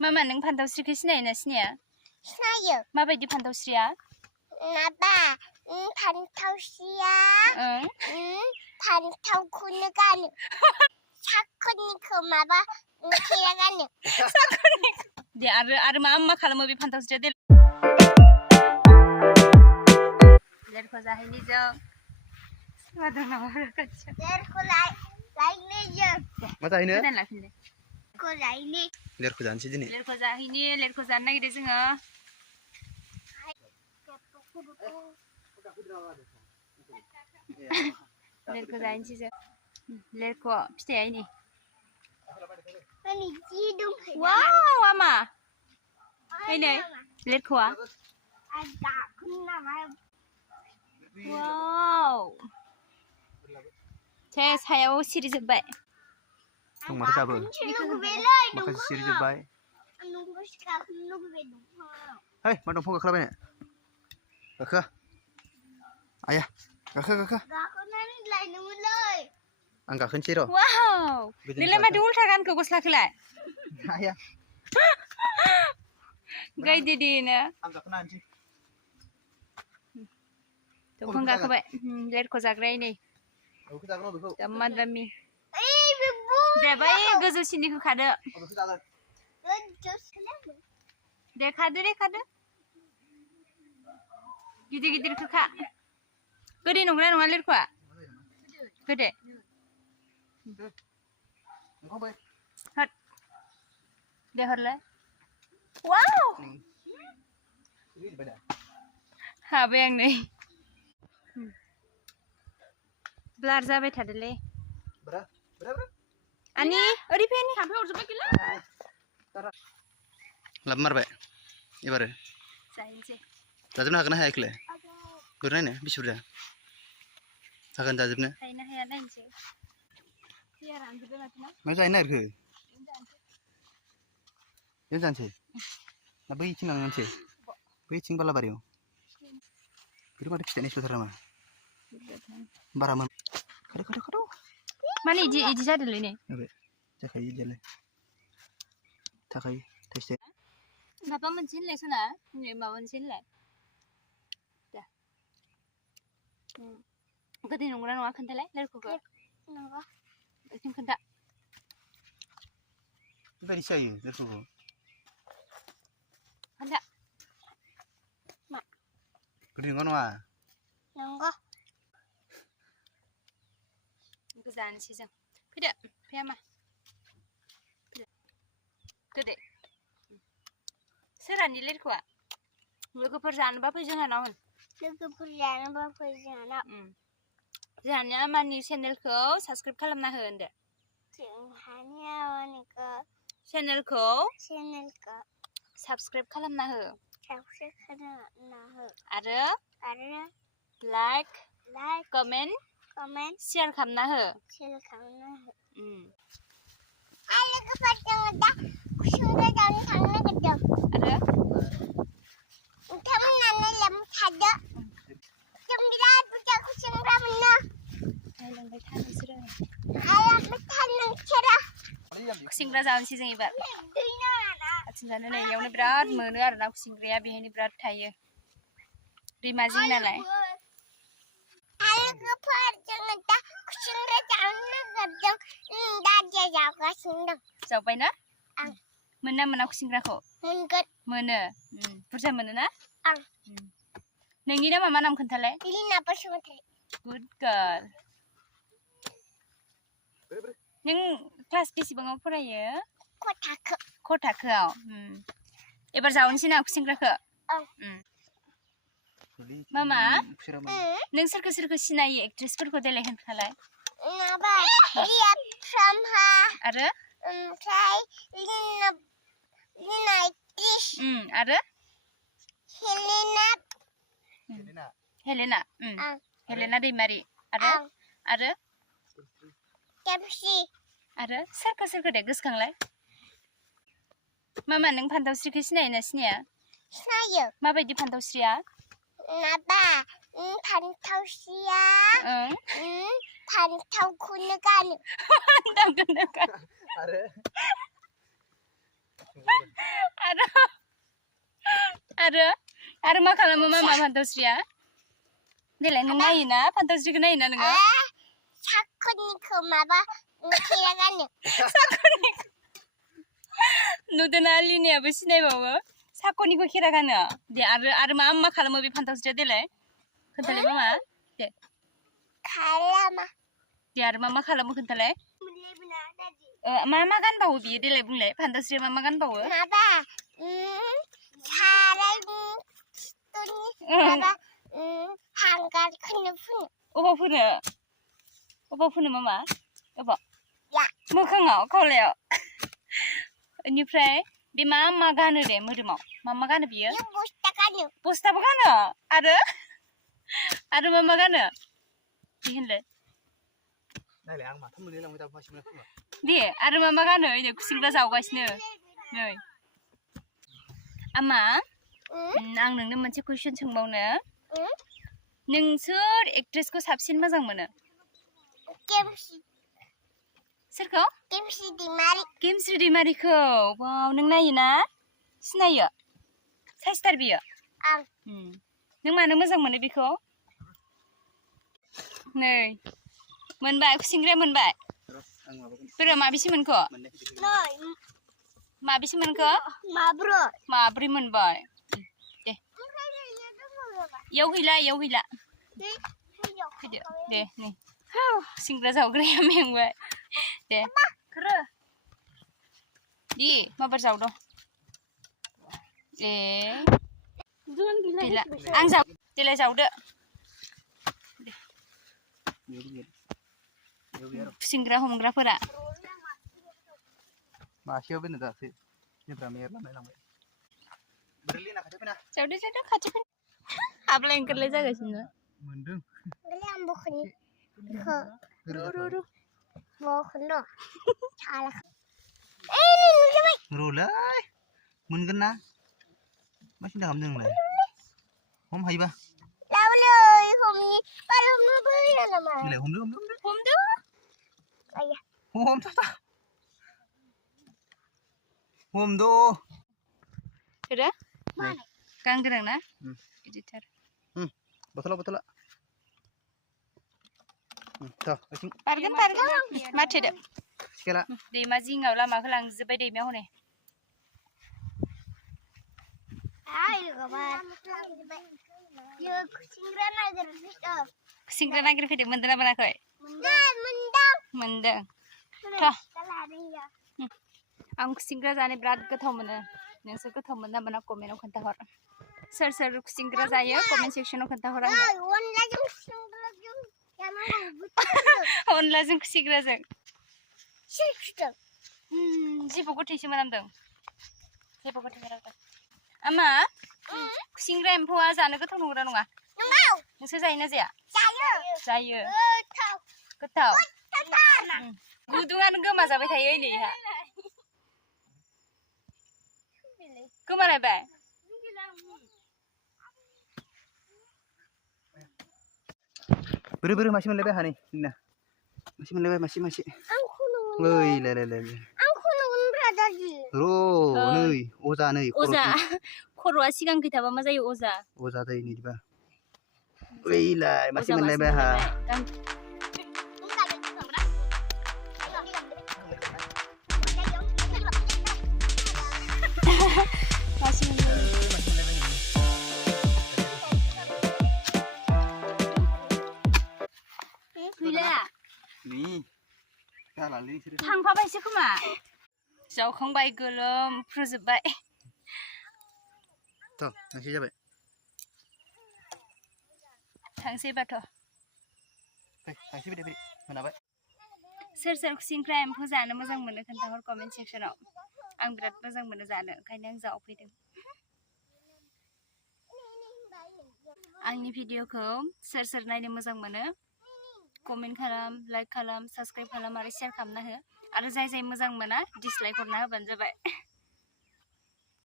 मामा नों फान्थावस्रिखौ सिनायोना सिनाया? सिनायो। माबायदि फान्थावस्रिया? माबा फान्थावस्रिया फान्थावखौनो गानो। साखोरनिखौ माबा खेरा गानो। दे आरो मा खालामो बे फान्थावस्रिया दे लेरख' जाहैनि जों मादों नामा खाथियाव लेरख' लायनो जों मा जाहैनो गोदान लाफिनदे लेरख' जानोसै दिनै लेरख' जाहैनि लेरख' जानो नागिरदों जोङो लेरख' जाहैनोसै जों लेरख' फिथाइया इनि वाव आमा नै लेरख'आ वाव सायाव सिरिजोब्बाय माथो दाबो माखासे सिरिजोब्बाय है मा दंफां गाखोलाबायनो गाखोआ आया गाखो आं गाखोनोसै र' वाव नोंलाय माथो उल्था गानखो गस्लाखौलाय आया गायदेदिनो आं गाखोना होनोसै दंफां गाखोबाय लेरख' जाग्राय नै दाम्मा दाम्मि दे बै गोजौसिननिखौ खादो दे खादो गिदिर गिदिरखौ खा गोदै नंगौना नङा लेरख'आ गोदै हट दे हरलाय वाव हाबाय आं नै ब्लार जाबाय थादोलै आनि ओरै फै आनि थाम्फै अरजोब्बाय गैला लाब मारबाय एबारो जाहैनोसै जाजोबनो हागोन ना हाया इखौलाय गुर नायनो बेसे बुरजा जागोन जाजोबनो हायोना हाया नायनोसै दैया रानजोब्बाय माथो ना मा जाहैनो नागिरखो बे जानोसै ना बैथिं लांनोसै बैथिं बालाबारियाव बेथ' माथो फिथाइनि सुथार नामा बारा मोन खादौ माने इदि जादोंलै नै जाखायो इदियालाय थाखायो थाइसे माबा मोनसे होनलाय सना माबा मोनसे होनलाय दे गोदै नंगौना नङा खोन्थालाय लेरख'खौ नंगौ बेथिं खोन्था बेबायदि जायो लेरख'खौ खोन्था मा गोदै नंगौ नङा नंगौ जानोसै जों फैदो फैयामा गोदै सोरानि लेरख'आ लोगोफोर जानोबा फै जोंहानाव होन लोगोफोर जानोबा फै जोंहानाव जोंहानि आमानि चेनेलखौ साबसक्राइब खालामना हो होनदो जोंहानि आमानिखौ चेनेलखौ साबसक्राइब खालामना हो आरो लाइक कमेन्ट शेयार खालामना हो लोगोफोरजों दा खुसेंग्रा जानो थांनो नागिरदों आरो नोंथांमोनानो लेंफादो जों बिराद बुरजा खुसेंग्रा मोनो रायलांबाय था नोंसोरो खुसेंग्रा जानोसै जों एबार आथिं जानो नै इयावनो बिराद मोनो आरोना खुसेंग्राया बेहायनो बिराद थायो दैमा जिं नालाय लोगोफोरजों दा खुसेंग्रा जानो नागिरदों दादिया जागासिनो दं जावबायना मोना मोना खुसेंग्राखौ मोनगोन मोनो बुरजा मोनो ना नोंनि नामा मा नाम खोन्थालाय लिना बसुमतारी गुड गार्ल नों क्लास बेसेबाङाव फरायो ख थाखोआव एबार जावनोसै ना खुसेंग्राखौ मामा नों सोरखौ सिनायो एक्ट्रेसफोरखौ देलाय खोन्थालाय माबा रिया फ्रामहा आरो ओमफ्राय लिना एक्ट्रेस आरो हेलेना दैमारि आरो केपसि आरो सोरखौ दे गोसोखांलाय मामा नों फान्थावस्रिखौ सिनायोना सिनाया सिनायो माबायदि फान्थावस्रिया माबा फान्थावस्रिया फान्थावखौनो गानो आरो आरो मा खालामो मामा फान्थावस्रिया देलाय नों नायोना फान्थावस्रिखौ नायोना नोङो साखोनिखौ माबा खेरा गानो नुदोंना लिनायाबो सिनायबावो साख'निखौ खेरा गानो दे आरो मा खालामो बे फान्थावस्रिया देलाय खोन्थालाय मामा दे खालामा दे आरो मा खालामो खोन्थालाय मा गानबावो बियो देलाय बुंलाय फान्थावस्रिया मा गानबावो माबा सारायनि खिथुनि माबा हांगारखौनो फुनो अबाव फुनो मामा अबाव मोखाङाव खावलायाव बेनिफ्राय बे मा गानो दे मोदोमाव मा गानो बियो बस्ता गानो बस्ताबो गानो आरो मा गानो दे होनलाय नायलाय आं माथो मोनलायलांबाय दाबो मासे मोनाखै दे आरो मा गानो ओइनै खुसिंग्रा जावगासिनो नै आमा आं नोंनो मोनसे कुइसन सोंबावनो नों सोर एक्ट्रेसखौ साबसिन मोजां मोनो सोरखौ गेमस्रि दैमारिखौ वाव नों नायोना सिनायो साइसथार बियो आं नों मानो मोजां मोनो बेखौ नै मोनबाय खुसिंग्राया मोनबाय बोरो माबेसे मोनखो माबेसे मोनखो माब्रै मोनबाय दे इयाव गैला फैदो दे नै खुसिंग्रा जावग्राया मेंबाय दे दे माबार जावद' गैला आं देलाय जावदो खुसिंग्रा हमग्राफोरा मासेयाव बेनो दासो जेब्रा मेरलांबाय जावदो खाथि फै हाबलाय ओंखारलाय जागासिनो मोनदों र'लाय मोनगोन ना मा सिन्था खालामदों नोंलाय हम हायोबा हमद' गांगोनां ना बिदिथार बथला बारगोन माथोदो दैमा जिङाव लामाखौ लांजोब्बाय दैमायाव हनै खुसिंग्रा नागिरफैदों मोनदों ना मोनाखै मोनदों आं खुसिंग्रा जानो बिराद गोथाव मोनो नोंसोर गोथाव मोनो ना मोना कमेन्टआव खोन्थाहर सोर खुसिंग्रा जायो कमेन्ट सेक्सनाव खोन्थाहर अनलाजों खुसिंग्राजों जेबो गोथैसो मोनामदों आमा खुसिंग्रा एम्फौआ जानो गोथाव नंगौना नङा नोंसोर जायोना जाया जायो गोथाव गुदुङानो गोमाजाबाय थायो ओइनैहा गोमालायबाय बोरो मासे मोनलायबाय हानै जोंना मासे मोनलायबाय मासे ओइ ले र' नै अजा खर'आ सिगांखै थाबा मा जायो अजा जायो निदिबा ओइलाय मासे मोनलायबाय हा थांफाबायसो खोमा जावखांबाय गोलोमफ्रुजोब्बाय थांसै जाबाय थांसैबाथ' थांसै फै मोनाबाय सोर खुसिंग्रा एम्फौ जानो मोजां मोनो खोन्थाहर कमेन्ट सेक्सनाव आं बिराद मोजां मोनो जानो ओंखायनो आं जावफैदों आंनि भिडिअखौ सोर नायनो मोजां मोनो कमेन्ट खालाम लाइक खालाम साबस्क्राइब खालाम आरो शेयार खालामना हो आरो जाय मोजां मोना डिसलाइक हरना होबानो जाबाय